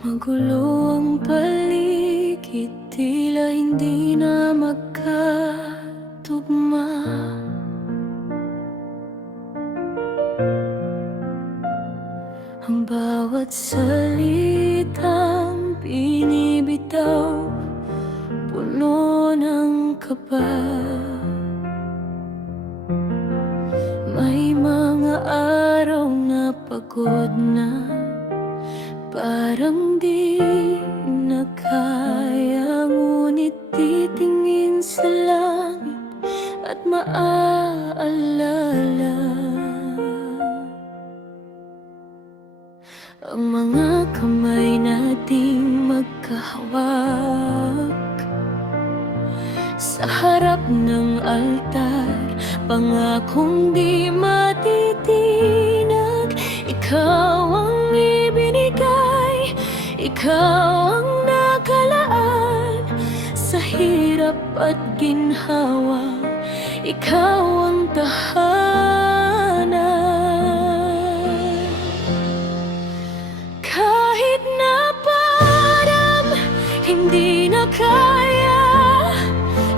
Magulo ang paligid, tila hindi na magkatugma. Ang bawat salitang binibitaw, puno ng kaba. May mga araw na pagod na, parang di na kaya, ngunit titingin sa langit at maaalala ang mga kamay nating magkahawak sa harap ng altar, pangakong di matitinag. Ikaw ang ibinigay, ikaw ang nakalaan sa hirap at ginhawa, ikaw ang tahanan. Kahit na parang hindi na kaya,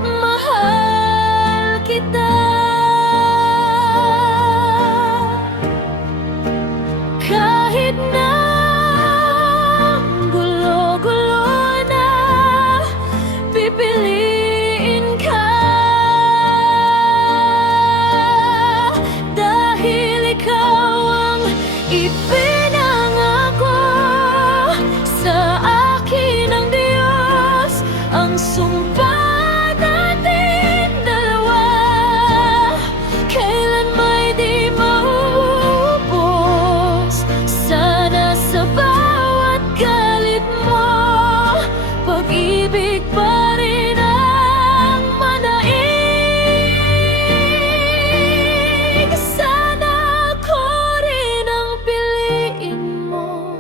mahal kita. Kahit na gulo-gulo na, pipiliin ka, dahil ikaw ang ipinangako sa akin ng Diyos. Ang sumpa natin dalawa, kailan may di maubos. Sana sa bawat galit mo, pag-ibig pa rin ang manaig. Sana ako rin ang piliin mo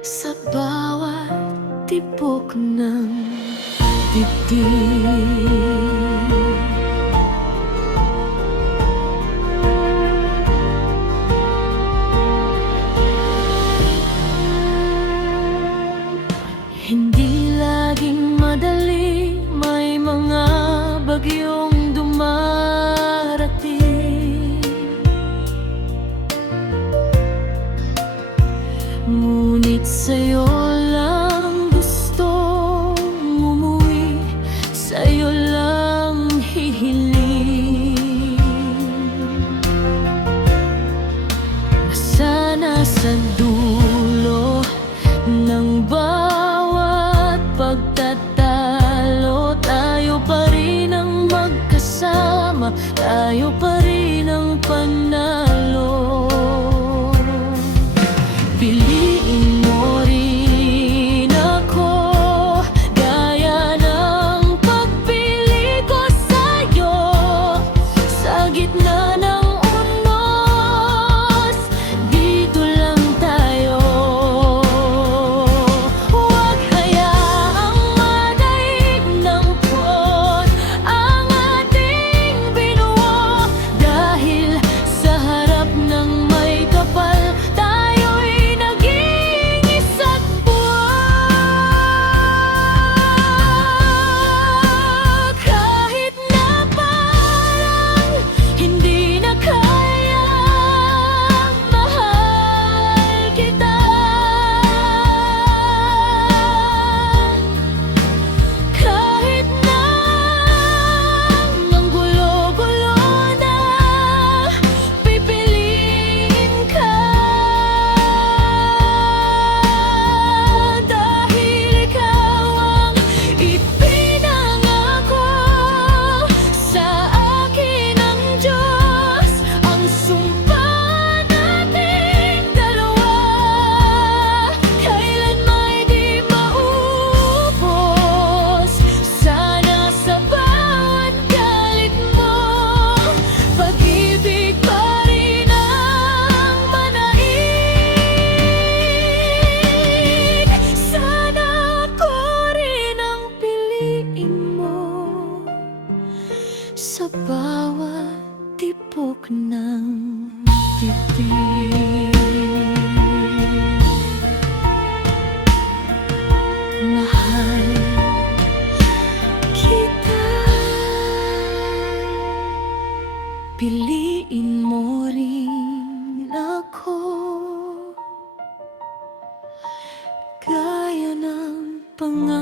sa bawat tibok ng dibdib. Hindi laging madali, may mga bagyong dumarating, ngunit sa'yo lang gustong umuwi, sa'yo lang hihiling. Sana sa dulo ng bawat pagtatalo, tayo pa rin ang magkasama, tayo pa rin ang panalo. Piliin mo rin ako, gaya ng pagpili ko sa'yo. Sa gitna ng unos, dito lang tayo. Huwag hayaang madaig ng puot ang ating binuo, dahil sa harap ng may kapal, tayo'y naging isa't buwan. Kahit na parang hindi na kaya, mahal kita. Kahit na ang gulo-gulo na, pipiliin ka, dahil ikaw ang ipinangako sa akin ng Diyos. Ang sumpa nating dalawa, kailan may di maubos. Sana sa bawat galit mo, pag-ibig pa rin ang manaig. Sana ako rin ang piliin mo sa bawat tibok ng dibdib. Piliin mo rin ako gaya ng pangarap